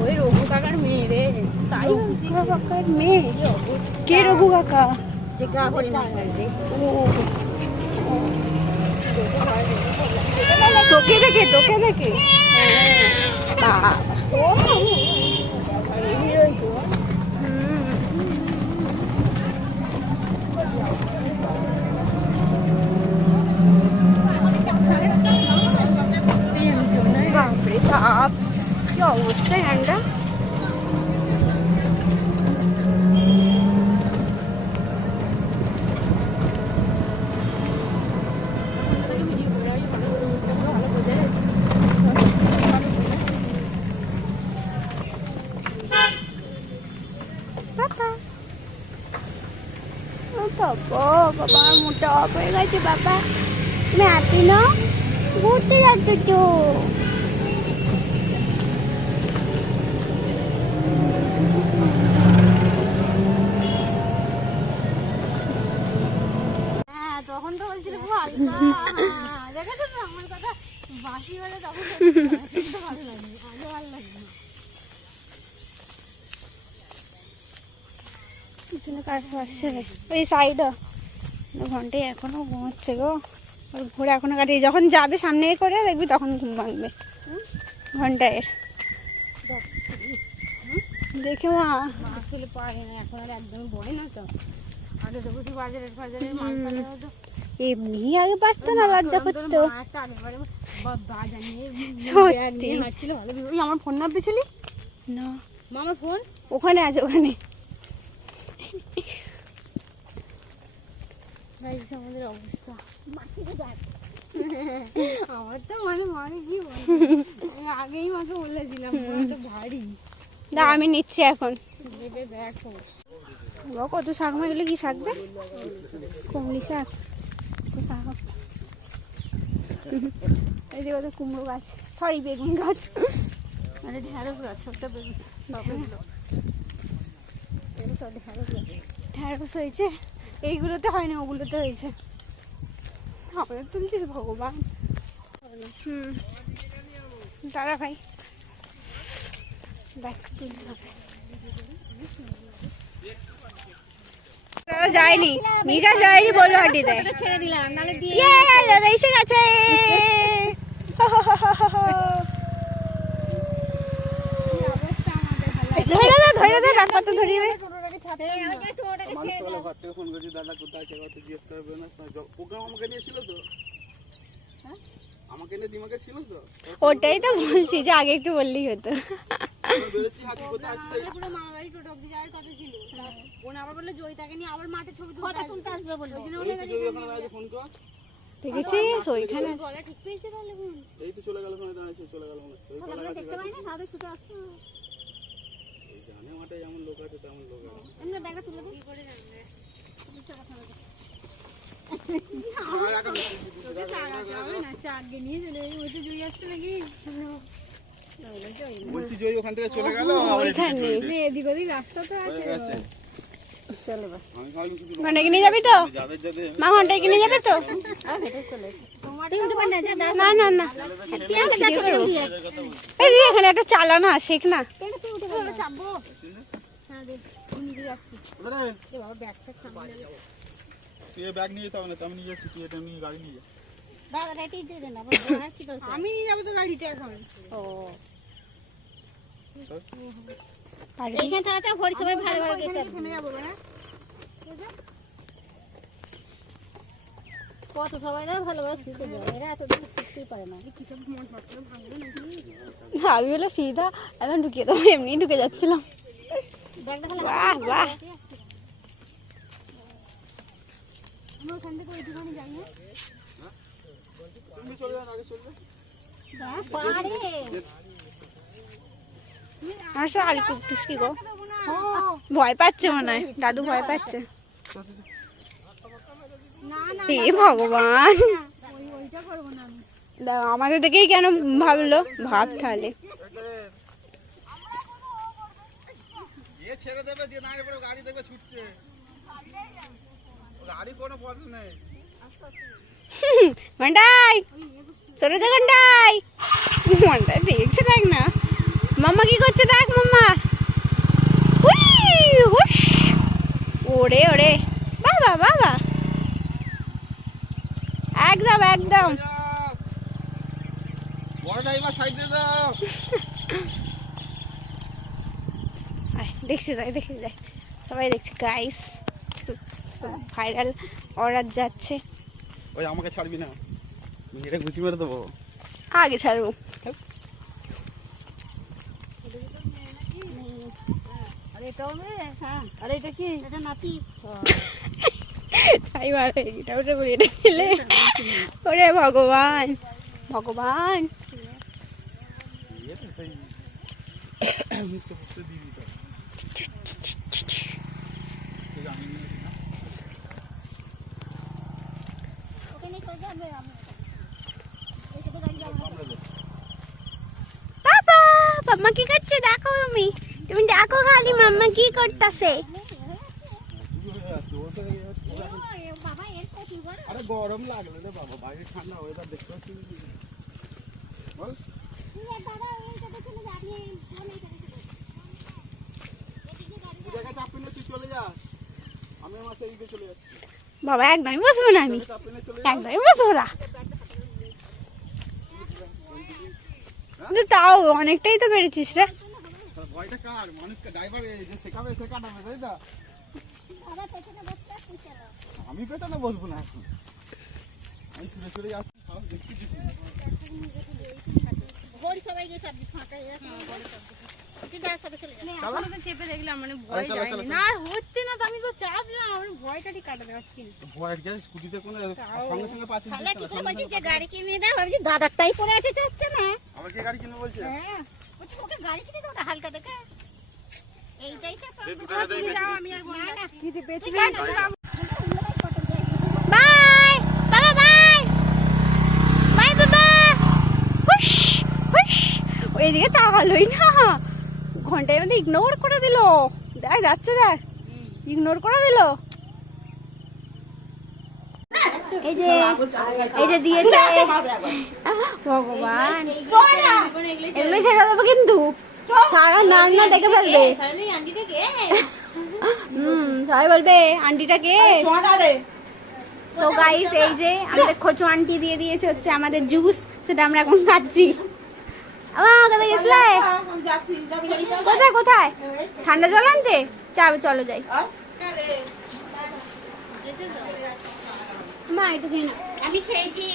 ওই রঘু কাকার মেয়ে রে তাই। কাকার মেয়ে কে রঘু কাকা যে গা করে তোকে দেখে তোকে দেখে বাবা বাবা মোটা অফ হয়ে গেছে বাবা। তুমি হ্যাপি না? ঘুরতে যাচ্ছে তো। হ্যাঁ তখন তো বলছিল হালকা। দেখেছ আমার কথা? বাসি হলে তখন ভালো লাগে আগে ভালো লাগে পিছনে কার আসছে রে। ওই সাইডও ঘন্টায় এখনও ঘুমাচ্ছে গো। ওর ঘুরে এখনও কাটিয়ে যখন যাবে সামনে করে দেখবি তখন ঘুম ভাঙবে। ঘন্টায়। দেখে মা। আসলে পারে না এখন আর একদমই বয় না তো। আগে তো বুঝি বাজারের ফাজারের মাল পালে হতো। এমনি আগে পারতো না লজ্জা করতো। আমার ফোন না পেয়েছিলি না। মা আমার ফোন? ওখানে আছে ওখানে। গাইস আমাদের অবস্থা। আমার তো মানে মানে কি বলব? আগেই মাকে বলেছিলাম তো ভারী। না আমি নিচ্ছি এখন। ভেবে দেখো। কত শাক মারলে কি শাক দেয় কুমড়ি শাক। কত শাক। এই যে কত কুমড়ো গাছ। সরি বেগুন গাছ। মানে ঢেঁড়স গাছ ছোট্ট বেগুন। ঢ্যাঁড়স হয়েছে। এইগুলোতে হয় না ওগুলোতে হয়েছে। তুলছিস ভগবান। হুম দাঁড়া ভাই। দেখ তুলতে হবে। যায়নি। মিরা যায়নি বলল হাঁটিতে। ছেড়ে দিলাম নালে দিয়ে ইয়ে দাদা এসে গেছে। ধরে দে ধরে দে ব্যাপার তো ধরিয়ে দে। মানুষ সকালে ঘর থেকে ফোন করেছি দাদা কোথায় আছে? কত জিজ্ঞেস করবে না? প্রোগ্রাম আমাকে নিয়ে তো। হ্যাঁ? আমাকে নিয়ে দিমাকে ছিল তো। ওটাই তো বলছি যে আগে একটু বললেই হতো। এই তো দেখেছিস? ওইখানে। এই চলে গেল চলে গেল মাঠে যেমন লোক আছে তেমন লোক আছে। ব্যাগটা তুলে দিই। করে জানবে জয় ওখান থেকে চলে গেল। ওইখানে এদিক ওদিক রাস্তা তো নিয়ে যাবি তো? মা নিয়ে যাবে তো? না না না এখানে একটা চালানো শেখ না। চাপবো হ্যাঁ আমি নিজে যাচ্ছি। বাবা ব্যাগটা সামনে তুই ব্যাগ নিয়ে যেতে হবে না আমি নিয়ে যাচ্ছি তুই এটা নিয়ে গাড়ি নিয়ে যা। দাদাটাই দিয়ে দে না আমি নিয়ে যাব তো গাড়িতে এখন। ও। এখানে থাকাতে ভরি ভালো ভালো গেছে যাব না। কত সবাই না ভালোভাবে শিখতে যাবে এরা এতদিন শিখতেই পারে না। কি সব পড়ছে ভাঙলো নাকি আমি বলে সিধা এখন ঢুকিয়ে দেবো এমনি ঢুকে যাচ্ছিলাম। বাহ বাহ। আমার সব আলু টুসকি গো। ভয় পাচ্ছে মনে হয় দাদু ভয় পাচ্ছে। এ ভগবান। আমাদের দেখেই কেন ভাবলো? ভাব তাহলে। দিয়ে ছেড়ে দেবে দিয়ে দাঁড়িয়ে পড়ে গাড়ি দেখবে ছুটছে। গাড়ি কোনো প্রবলেম নেই। ঘন্টাই সরে যা ঘন্টাই ঘন্টাই দেখছে দেখ না। মাম্মা কি করছে দেখ মাম্মা। ওরে ওরে। বাবা বাবা। একদম একদম। বড় ড্রাইভার সাইড দিয়ে দাও। আয়, দেখছি যাই দেখছি যাই সবাই দেখছে গাইস ভাইরাল অর্ডার যাচ্ছে। ওই আমাকে ছাড়বি না। মেরে দেবো। আগে ছাড়বো। আরে এটা হবে হ্যাঁ। আরে এটা কি? এটা নাতি? ভালো এটা ওটা বলি এটা ওরে ভগবান ভগবান। বাবা বাবা কি করছে? দেখো তুমি। তুমি দেখো খালি, মাম্মা কি করতেছে শুরু হয়ে যাচ্ছে, ও তো এই হচ্ছে, ও এখন- বাবা এর কত বড় আরে গরম লাগল রে বাবা বাইরে ঠান্ডা ওয়েদার দেখতে পাচ্ছি। বল। বাবা একদমই বসবো না আমি। চলে একদমই বসবো না। তাও অনেকটাই তো বেড়েছিস রে। ভয়টা কার? মানুষকে ড্রাইভার শেখাবে তাই না আমি পেছনে বসবো না এখন। দাদারটাই পড়ে আছে চাচ্ছে না? আমার কি গাড়ি কিনবে বলছে? হ্যাঁ। বলছি ওকে গাড়ি কিনে দাও না হালকা দেখে। এইটাই তো এই দুটো টাকা দিয়ে বেঁচে আমি আর বলব না ঠিক আছে বাই বাবা বাই বাই বাবা হুশ হুশ তাকালোই না। ঘণ্টার মধ্যে ইগনোর করে দিল। দেখ, যাচ্ছে, দেখ। ইগনোর করে দিল। এই যে এই যে দিয়েছে। ভগবান। এগুলো ছেড়ে দেবো কিন্তু। সারা নাম না দেখে ফেলবে। হুম, সবাই বলবে আন্টিটা কে সো গাইস এই যে আমাদের খোঁচো আন্টি দিয়ে দিয়েছে হচ্ছে আমাদের জুস সেটা আমরা এখন খাচ্ছি। আমার কোথায় গেছিলে কোথায় কোথায়? ঠান্ডা জল আনতে? চাবে চলো যাই। মা এটা খেয়ে আমি খেয়েছি।